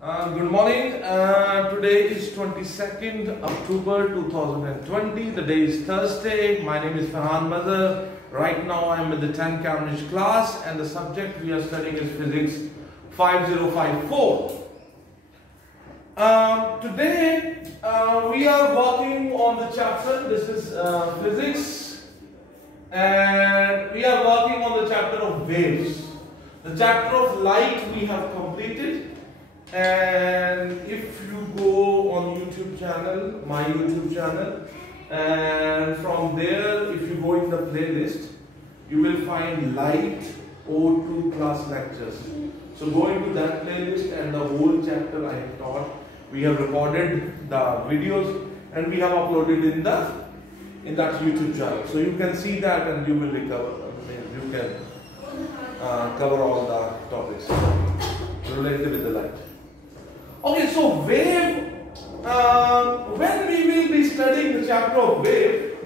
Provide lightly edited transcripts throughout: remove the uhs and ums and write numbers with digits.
Good morning. Today is 22nd October 2020. The day is Thursday. My name is Ferhan Mazher. Right now I am in the 10th Cambridge class and the subject we are studying is Physics 5054. Today we are working on the chapter. This is Physics, and we are working on the chapter of waves. The chapter of light we have completed. And if you go on YouTube channel, my YouTube channel, and from there if you go in the playlist, you will find light O2 class lectures. So go into that playlist and the whole chapter I have taught. We have recorded the videos and we have uploaded in that YouTube channel. So you can see that and you will recover. You can cover all the topics related with the light. Okay, so wave, when we will be studying the chapter of wave,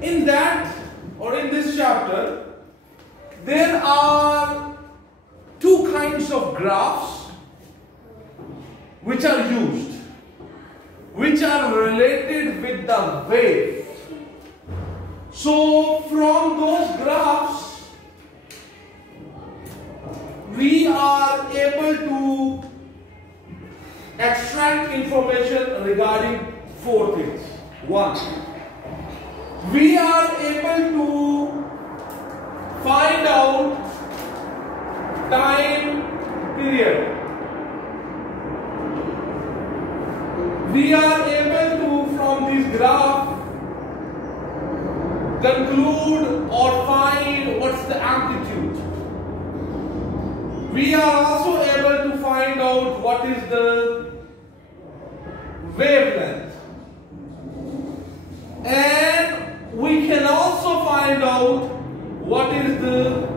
in that or in this chapter, there are two kinds of graphs which are used, which are related with the wave. So from those graphs, we are able to extract information regarding four things. One, we are able to find out time period. We are able to, from this graph, conclude or find what's the amplitude. We are also able to find out what is the wavelength, and we can also find out what is the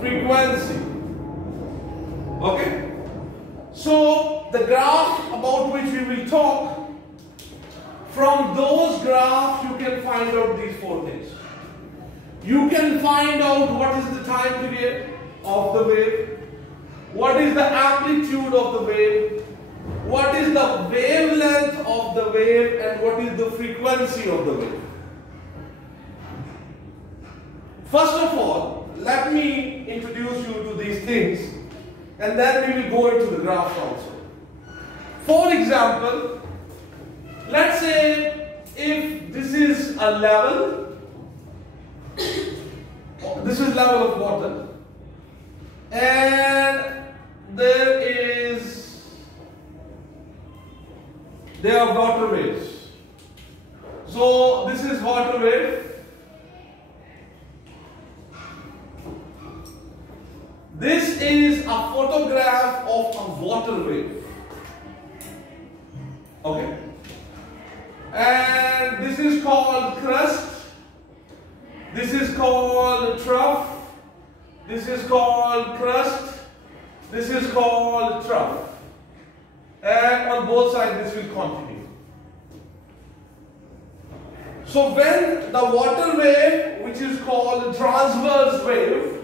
frequency. Okay? So the graph about which we will talk, from those graphs you can find out these four things. You can find out what is the time period of the wave, what is the amplitude of the wave, what is the wavelength of the wave, and what is the frequency of the wave. First of all, let me introduce you to these things and then we will go into the graph also. For example, let's say if this is a level, this is level of water, and there are water waves. So this is water wave. This is a photograph of a water wave. Okay. And this is called crust. This is called trough. This is called crust. This is called trough. And on both sides this will continue. So when the water wave, which is called transverse wave,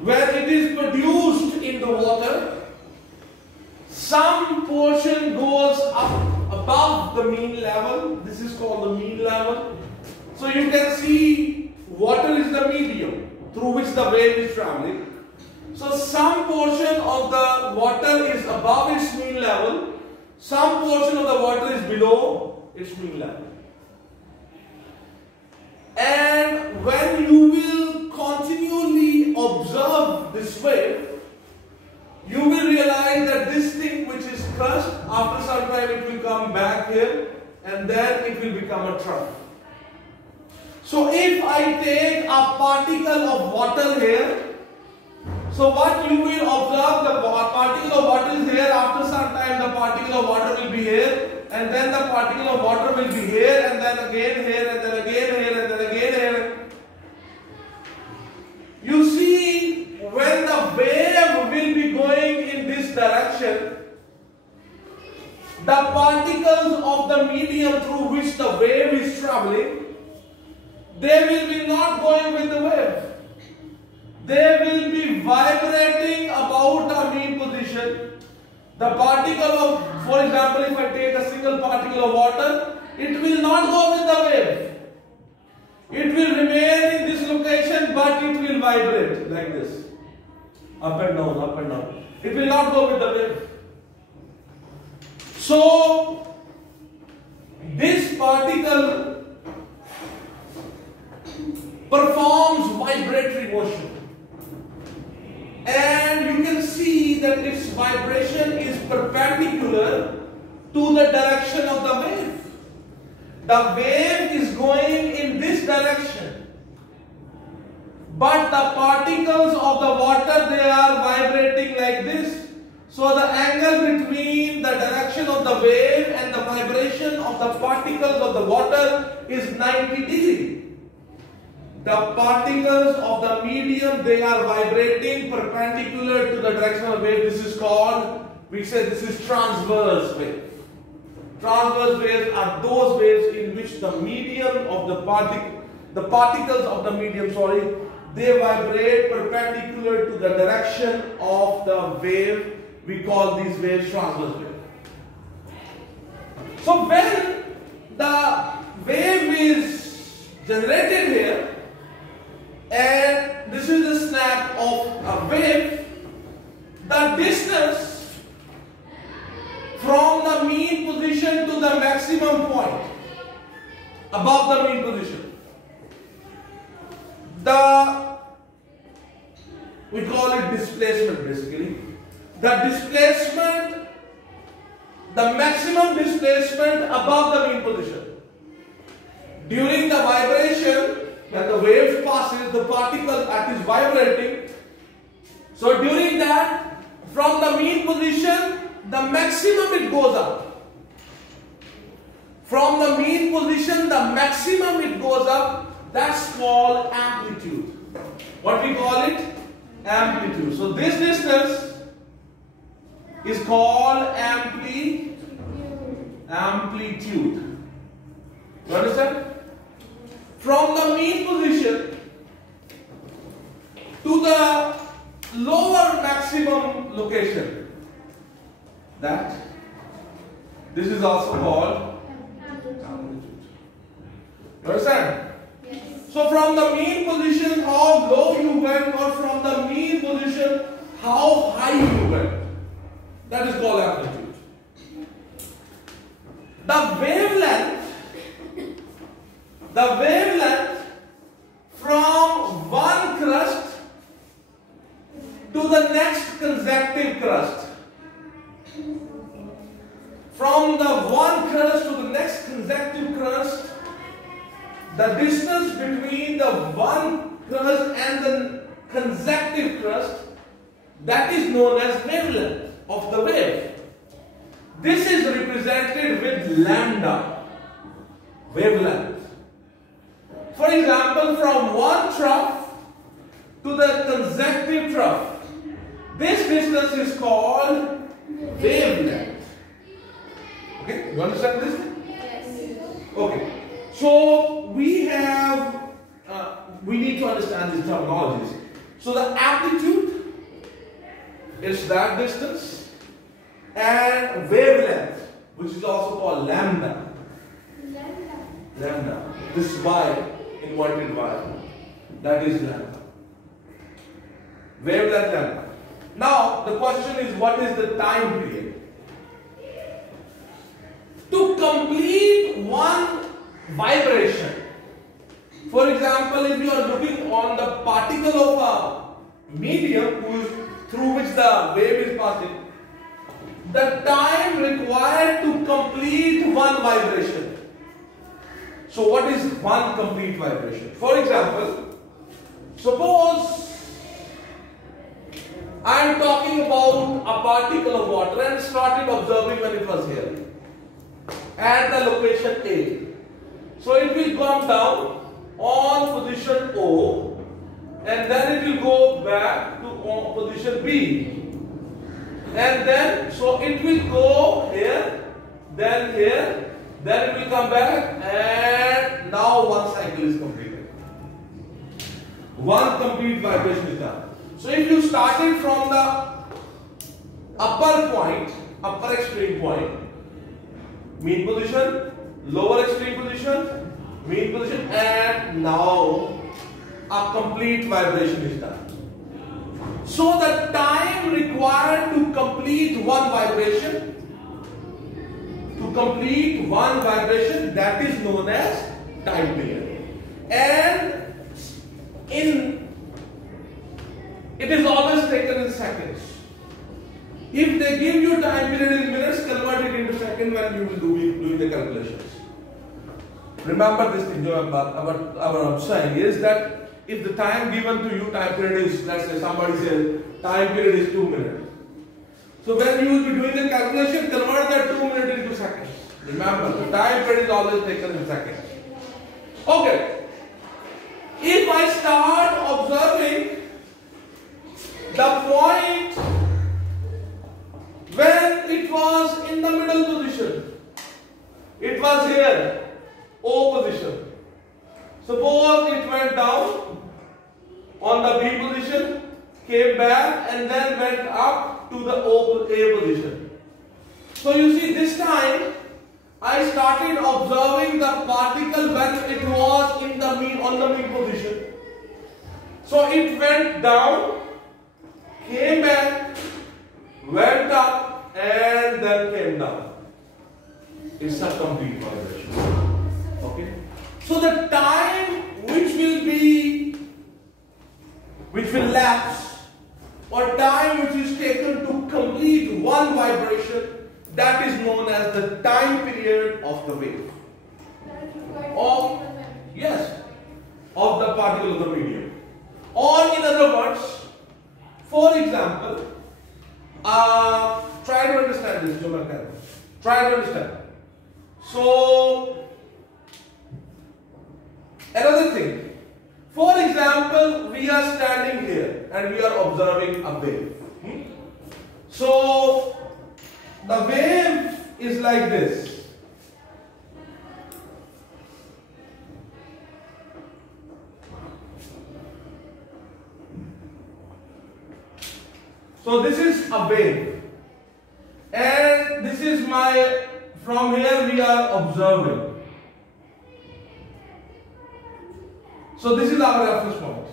when it is produced in the water, some portion goes up above the mean level. This is called the mean level. So you can see water is the medium through which the wave is traveling. So some portion of the water is above its mean level, some portion of the water is below its mean level. And when you will continually observe this wave, you will realize that this thing which is crust, after some time it will come back here and then it will become a trough. So if I take a particle of water here, so what you will observe, the particle of water is here, after some time the particle of water will be here, and then the particle of water will be here, and then again here, and then again here, and then again here. You see, when the wave will be going in this direction, the particles of the medium through which the wave is traveling, they will be not going with the wave. They will be vibrating The particle of, for example, if I take a single particle of water, it will not go with the wave. It will remain in this location, but it will vibrate like this. Up and down, up and down. It will not go with the wave. So, this particle performs vibratory motion. And you can see that its vibration is perpendicular to the direction of the wave. The wave is going in this direction. But the particles of the water, they are vibrating like this. So the angle between the direction of the wave and the vibration of the particles of the water is 90 degrees. The particles of the medium, they are vibrating perpendicular to the direction of the wave. This is called, we say this is transverse wave. Transverse waves are those waves in which the medium of the particles of the medium, they vibrate perpendicular to the direction of the wave. We call these waves transverse waves. So when the wave is generated here, and this is the snap of a wave, the distance from the mean position to the maximum point above the mean position, we call it displacement basically. The displacement, the maximum displacement above the mean position. During the vibration, when the wave passes, the particle that is vibrating. So during that, from the mean position, the maximum it goes up. From the mean position, the maximum it goes up. That's called amplitude. What we call it? Amplitude. So this distance is called amplitude. You understand? From the mean position to the lower maximum location, this is also called amplitude. You understand? Yes. So from the mean position how low you went, or from the mean position how high you went, that is called amplitude. The wavelength from one crust to the next consecutive crust. From the one crust to the next consecutive crust, the distance between the one crust and the consecutive crust, that is known as wavelength of the wave. This is represented with lambda, wavelength. For example, from one trough to the consecutive trough, this distance is called wavelength. Okay, you understand this? Yes. Okay, so we need to understand these terminologies. So the amplitude is that distance, and wavelength, which is also called lambda. Lambda. This Y, inverted Y, that is lambda. Wavelength lambda. Now the question is, what is the time period? To complete one vibration, for example, if you are looking on the particle of a medium through which the wave is passing, the time required to complete one vibration. So what is one complete vibration? For example, suppose I am talking about a particle of water and started observing when it was here at the location A. So it will come down on position O, and then it will go back to position B, and then so it will go here, then here, then it will come back, and now one cycle is completed. One complete vibration is done. So if you started from the upper point upper extreme point, mean position, lower extreme position, mean position, and now a complete vibration is done. So the time required to complete one vibration, that is known as time period. And it is always taken in seconds. If they give you time period in minutes, convert it into seconds when you will doing the calculations. Remember this thing, what I'm saying is that if the time given to you, time period is, let's say somebody says time period is 2 minutes. So when you will be doing the calculation, convert that 2 minutes into seconds. Remember, the time period is always taken in seconds. Okay. If I start observing the point when it was in the middle position, it was here, O position. Suppose it went down on the B position, came back and then went up to the A position. So you see, this time I started observing the particle when it was in the on the mean position. So it went down, came back, went up and then came down. It's a complete vibration. Okay. So the time which will lapse, or time which is taken to complete one vibration, that is known as the time period of the wave. Of the particle of the medium. Or in other words, for example, try to understand this, try to understand. So, another thing, for example, we are standing here and we are observing a wave. So, the wave is like this. So this is a wave, and this is from here we are observing. So this is our reference point.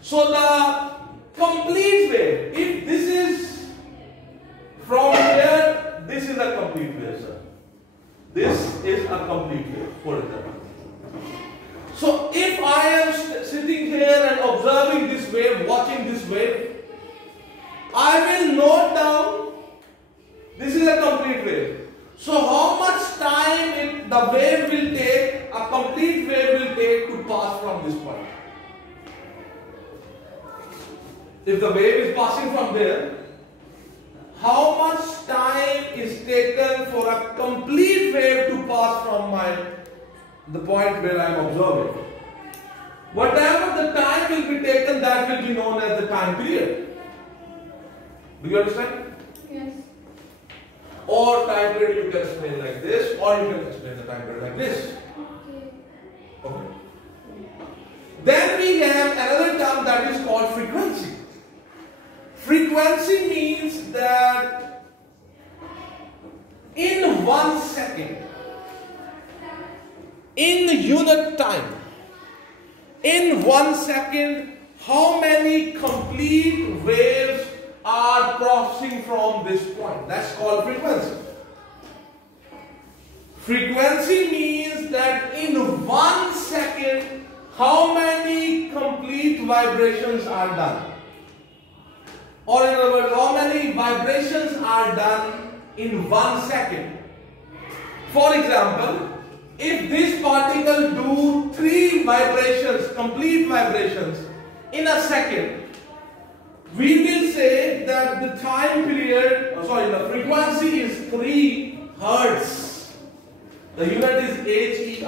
So the complete wave, if this is from here, this is a complete wave, sir. This is a complete wave, for example. So if I am sitting here and observing this wave, watching this wave, I will note down this is a complete wave. So how much time the wave will take, a complete wave will take to pass from this point. If the wave is passing from there, how much time is taken for a complete wave to pass from the point where I am observing? Whatever the time will be taken, that will be known as the time period. Do you understand? Yes. Or time period you can explain like this, or you can explain the time period like this. Okay. Then we have another term that is called frequency. Frequency means that in 1 second, in unit time, in 1 second, how many complete waves are crossing from this point? That's called frequency. Frequency means that in 1 second, how many complete vibrations are done? Or in other words, how many vibrations are done in 1 second? For example, if this particle do 3 vibrations, complete vibrations in a second, we will say that the time period, the frequency is 3 Hertz. The unit is H-E-R-T-Z,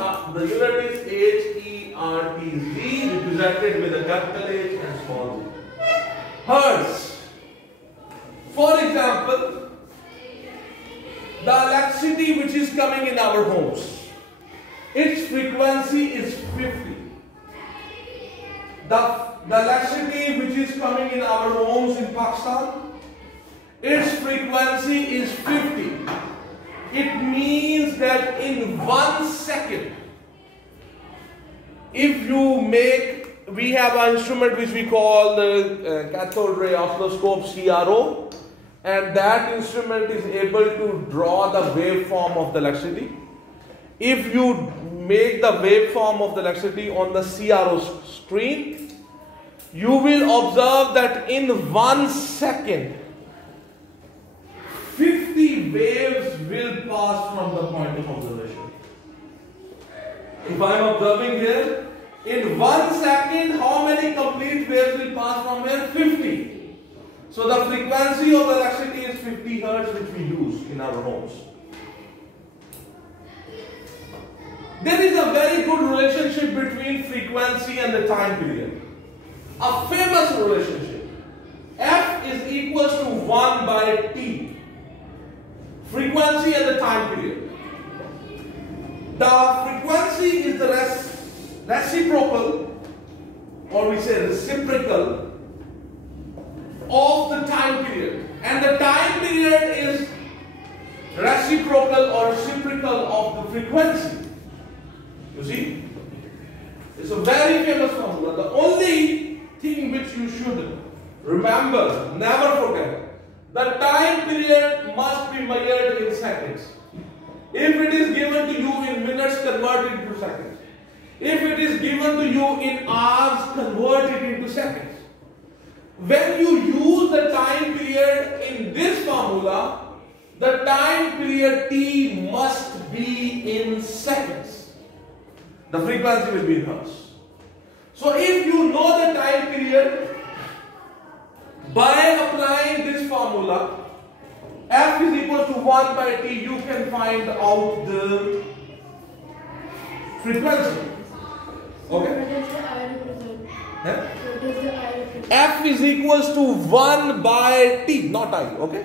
represented with a capital H and small z. Hertz. For example, the electricity which is coming in our homes, its frequency is 50. The electricity which is coming in our homes in Pakistan, its frequency is 50. It means that in 1 second, if you make, we have an instrument which we call the cathode ray oscilloscope, CRO, and that instrument is able to draw the waveform of the electricity. If you make the waveform of the electricity on the CRO screen, you will observe that in 1 second, 50 waves will pass from the point of observation. If I am observing here, in 1 second, how many complete waves will pass from here? 50. So the frequency of the electricity is 50 Hertz, which we use in our homes. There is a very good relationship between frequency and the time period. A famous relationship. F is equals to 1 by T. Frequency and the time period. The frequency is the reciprocal, or we say reciprocal, of the time period. And the time period is reciprocal or reciprocal of the frequency. You see? It's a very famous formula. The only thing which you should remember, never forget, the time period must be measured in seconds. If it is given to you in minutes, convert it into seconds. If it is given to you in hours, convert it into seconds. When you use the time period in this formula, the time period T must be in seconds. The frequency will be in hertz. So if you know the time period, by applying this formula, F is equal to 1 by T, you can find out the frequency. Okay? Yeah? F is equals to 1 by T, not I. Okay?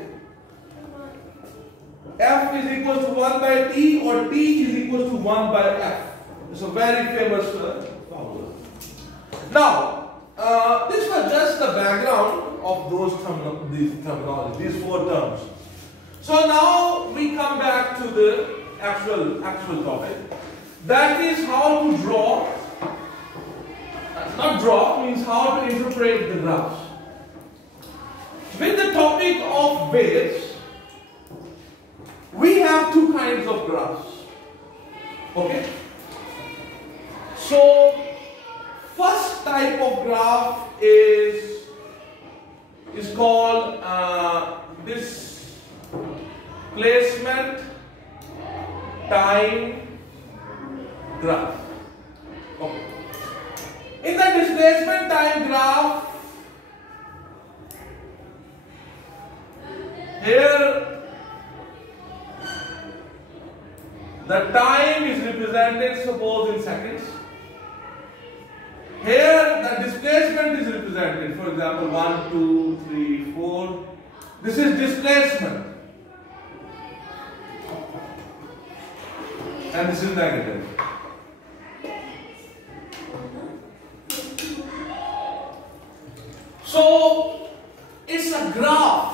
F is equals to 1 by T, or T is equals to 1 by F. It's a very famous formula. Now, this was just the background of these terminologies, these 4 terms. So now we come back to the actual topic. That is how to draw. Not draw means how to interpret the graphs. With the topic of waves, we have 2 kinds of graphs. Okay? So, first type of graph is called displacement time graph. Okay. In the displacement time graph, here the time is represented, suppose, in seconds. Here the displacement is represented, for example, 1, 2, 3, 4. This is displacement. And this is negative. So it's a graph.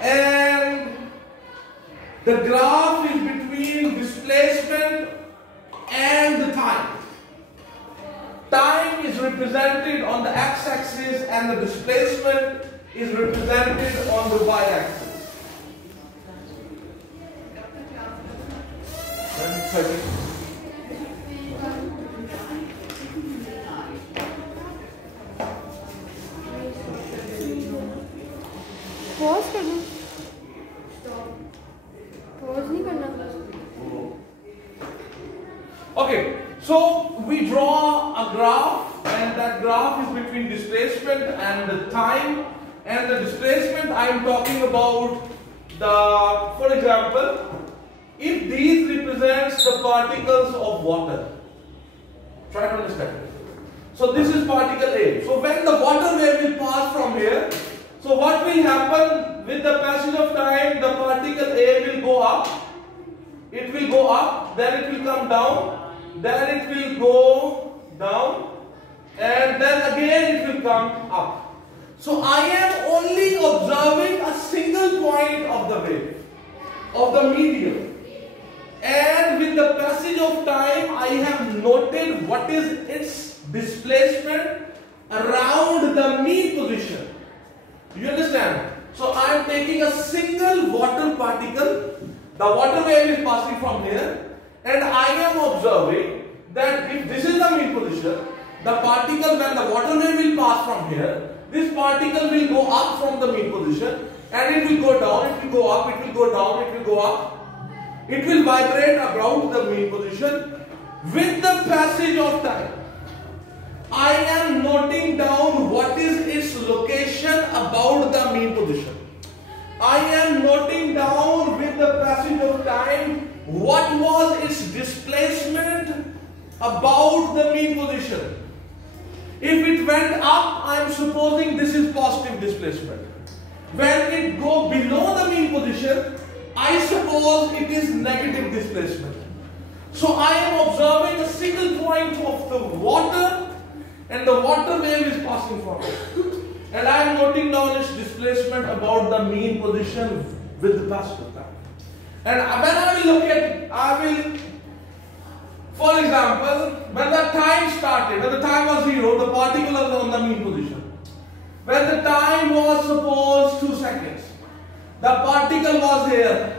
And the graph is between displacement and the time. Time is represented on the x-axis and the displacement is represented on the y-axis. Pause करना, pause नहीं करना. Okay, so we draw a graph, and that graph is between displacement and the time. And the displacement I am talking about for example, if these represents the particles of water, try to understand. So this is particle A. So when the water wave will pass from here, so what will happen with the passage of time? The particle A will go up. It will go up, then it will come down, then it will go down, and then again it will come up. So I am only observing a single point of the wave, of the medium. And with the passage of time, I have noted what is its displacement around the mean position. You understand? So I am taking a single water particle, the water wave is passing from here, and I am observing that if this is the mean position, the particle, when the water wave will pass from here, this particle will go up from the mean position, and it will go down, it will go up, it will go down, it will go up. It will vibrate about the mean position. With the passage of time, I am noting down what is its location about the mean position. I am noting down with the passage of time what was its displacement about the mean position. If it went up, I am supposing this is positive displacement. When it go below the mean position, I suppose it is negative displacement. So I am observing a single point of the water, and the water wave is passing from it. And I am noting down its displacement about the mean position with the passage of time. And when I will look at it, I will, for example, when the time started, when the time was 0, the particle was on the mean position. When the time was suppose 2 seconds, the particle was here.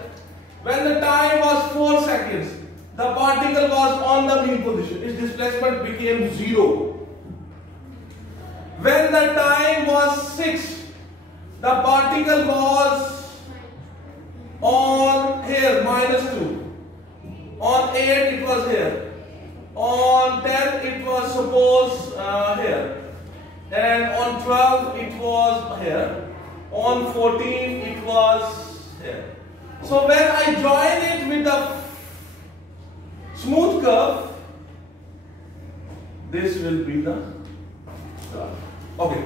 When the time was 4 seconds, the particle was on the mean position. Its displacement became 0. When the time was 6, the particle was on here, -2. On 8, it was here. On 10, it was suppose here. And on 12, it was here. On 14, it was here. So when I join it with the smooth curve, this will be the curve. Okay.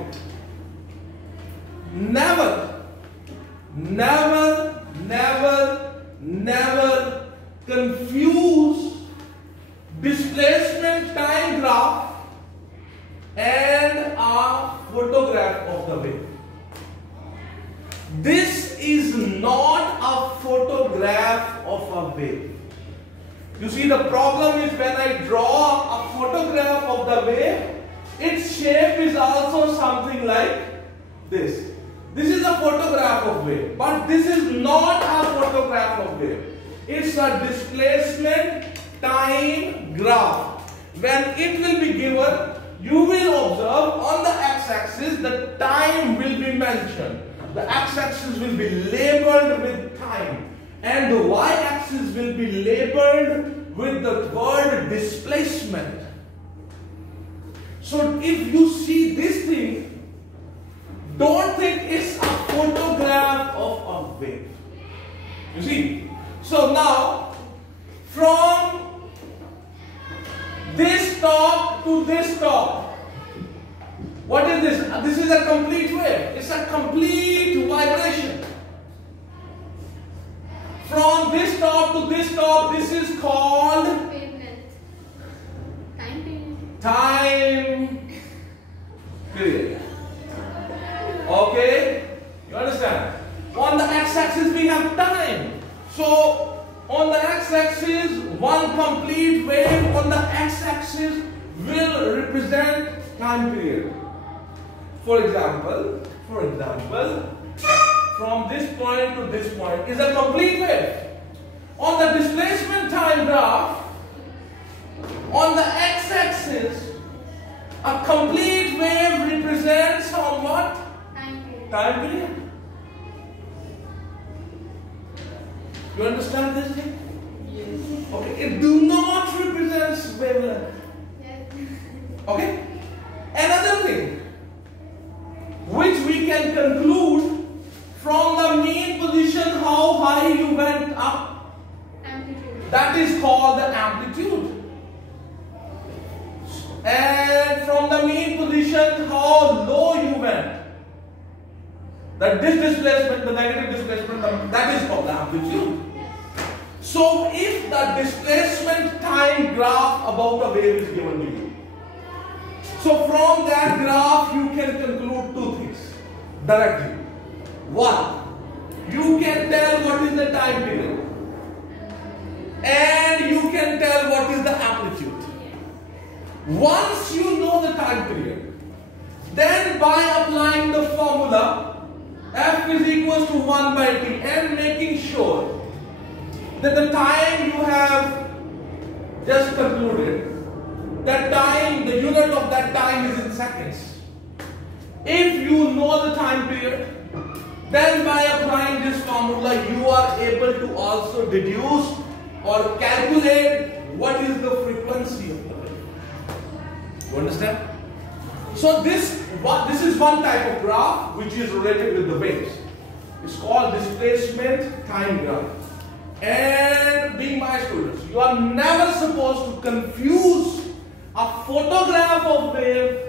Never confuse displacement time graph and a photograph of the wave. This is not a photograph of a wave. You see, the problem is when I draw a photograph of the wave, its shape is also something like this. This is a photograph of wave, but this is not a photograph of wave. It's a displacement time graph. When it will be given, you will observe on the x-axis the time will be mentioned. The x-axis will be labeled with time, and the y-axis will be labeled with the word displacement. So if you see this thing, don't think it's a photograph of a wave. You see? So now, from this top to this top, what is this? This is a complete wave. It's a complete vibration. From this top to this top, this is called wavelength. Time period. Time period. Okay? You understand? On the x-axis we have time. So on the x-axis, one complete wave on the x-axis will represent time period. For example, from this point to this point is a complete wave. On the displacement time graph, on the x-axis, a complete wave represents on what? Time period. You understand this thing? Yes. Okay, it do not represent wavelength. Yes. Okay? Another thing which we can conclude from the mean position how high you went up, Amplitude. that is called the amplitude. And from the mean position how low you went, this displacement, the negative displacement, that is called the amplitude. So if the displacement time graph about a wave is given to you, so from that graph you can conclude two things directly. One, you can tell what is the time period. And you can tell what is the amplitude. Once you know the time period, then by applying the formula F is equals to 1 by T and making sure that the time you have just concluded, that time, the unit of that time is in seconds. If you know the time period, then by applying this formula you are able to also deduce or calculate what is the frequency of the wave. You understand? So this is one type of graph which is related with the waves. It's called displacement time graph. And being my students, you are never supposed to confuse a photograph of wave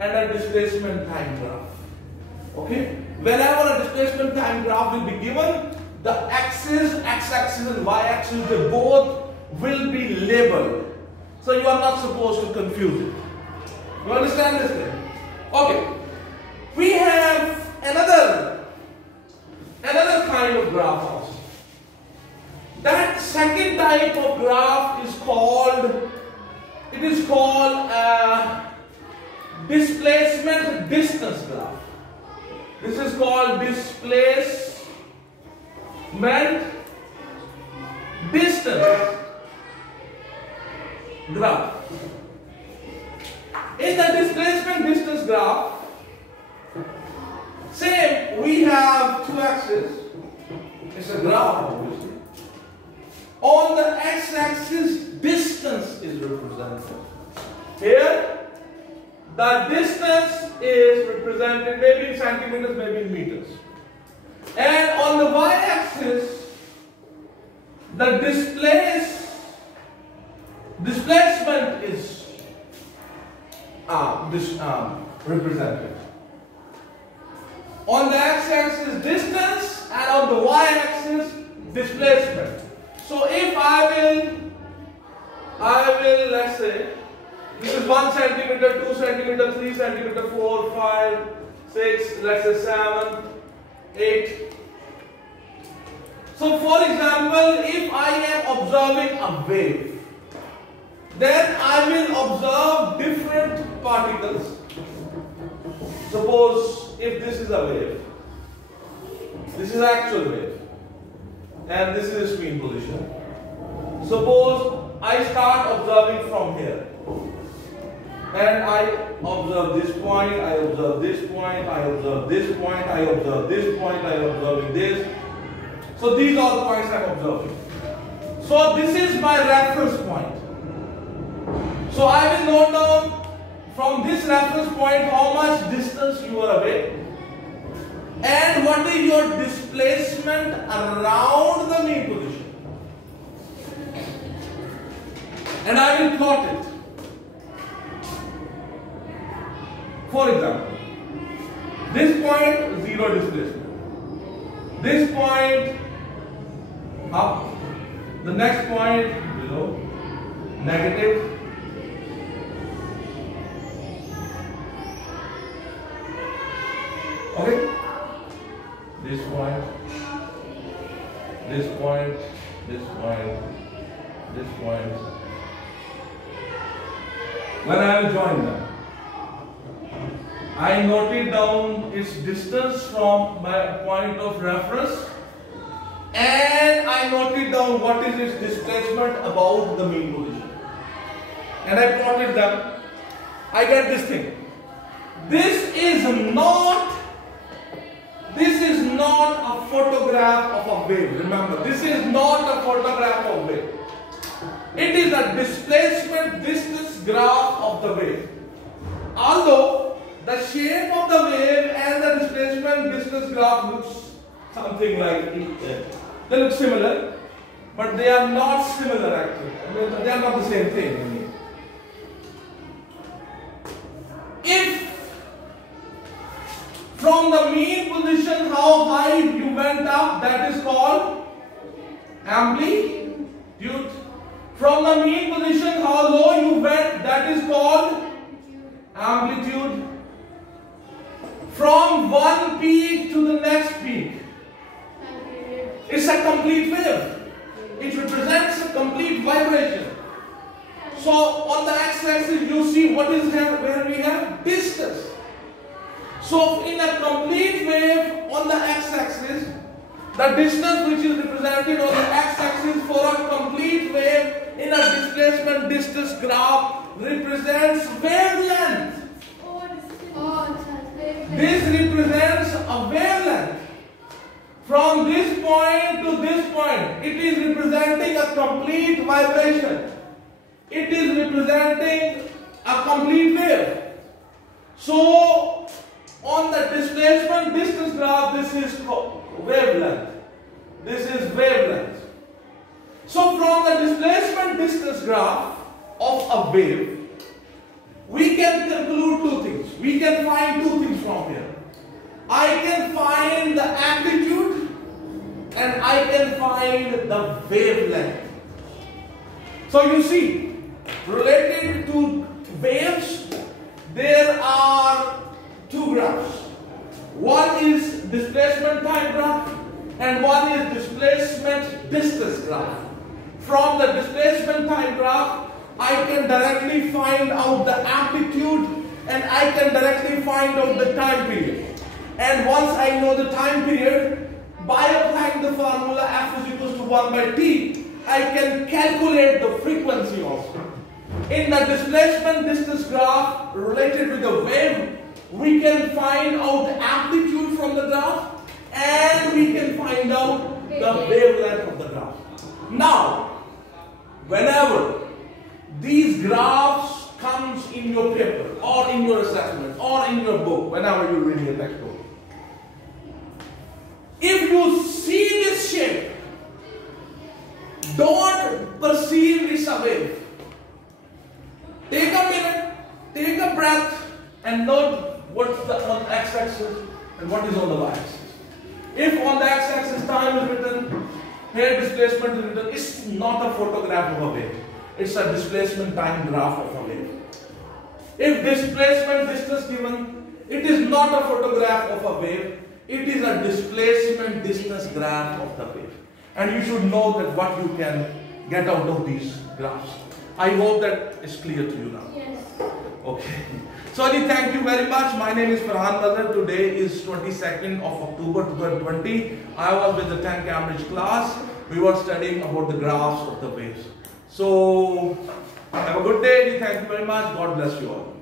and a displacement time graph. Okay? Whenever a displacement time graph will be given, the axis, x-axis and y-axis, they both will be labeled. So you are not supposed to confuse it. You understand this thing? Okay. We have another kind of graph also. That second type of graph is called, displacement distance graph. This is called displacement distance graph. In the displacement distance graph, say we have two axes. It's a graph obviously. On the x-axis, distance is represented. Here, the distance is represented maybe in centimeters, maybe in meters. And on the y-axis, the displacement is represented. On the x-axis, distance, and on the y-axis, displacement. So if I will, let's say, this is 1 centimeter, 2 centimeter, 3 centimeter, 4, 5, 6, let's say 7, 8. So for example, if I am observing a wave, then I will observe different particles. Suppose if this is a wave, this is actual wave, and this is its mean position. Suppose I start observing from here, and I observe this point, I observe this point, I observe this point, I observe this point, I am observing this. So these are the points I am observing. So this is my reference point. So I will note down from this reference point how much distance you are away and what is your displacement around the mean position. And I will plot it. For example, this point, 0 displacement. This point, up. The next point, below, negative. Okay? This point, this point, this point, this point. When I will join them, I noted down its distance from my point of reference and I noted down what is its displacement about the mean position. And I plotted them. I get this thing. This is not a photograph of a wave. Remember, this is not a photograph of a wave. It is a displacement distance graph of the wave. Although the shape of the wave and the displacement distance graph looks something like it. They look similar, but they are not similar actually. I mean, they are not the same thing. If from the mean position how high you went up, that is called amplitude. From the mean position how low you went, that is called amplitude. from one peak to the next peak. Time period. It's a complete wave. It represents a complete vibration. So on the x-axis you see what is here, where we have distance. So in a complete wave on the x-axis, the distance which is represented on the x-axis for a complete wave in a displacement distance graph represents wavelength. This represents a wavelength. From this point to this point, it is representing a complete vibration. It is representing a complete wave. So, on the displacement distance graph, this is wavelength. This is wavelength. So, from the displacement distance graph of a wave, we can conclude two things. We can find two things from here. I can find the amplitude and I can find the wavelength. So you see, related to waves, there are two graphs. One is displacement time graph and one is displacement distance graph. From the displacement time graph, I can directly find out the amplitude and I can directly find out the time period. And once I know the time period, by applying the formula F is equals to 1 by T, I can calculate the frequency also. In the displacement distance graph related with the wave, we can find out the amplitude from the graph and we can find out the wavelength of the graph. Now, whenever these graphs comes in your paper or in your assessment or in your book, whenever you're reading a textbook, if you see this shape, don't perceive it's a wave. Take a minute, take a breath and note what's on the x-axis and what is on the y-axis. If on the x-axis time is written, here displacement is written, it's not a photograph of a wave. It's a displacement time graph of a wave. If displacement distance given, it is not a photograph of a wave. It is a displacement distance graph of the wave. And you should know that what you can get out of these graphs. I hope that is clear to you now. Yes. Okay. So Adi, thank you very much. My name is Ferhan Mazher. Today is 22nd of October 2020. I was with the 10 Cambridge class. We were studying about the graphs of the waves. So have a good day. Thank you very much. God bless you all.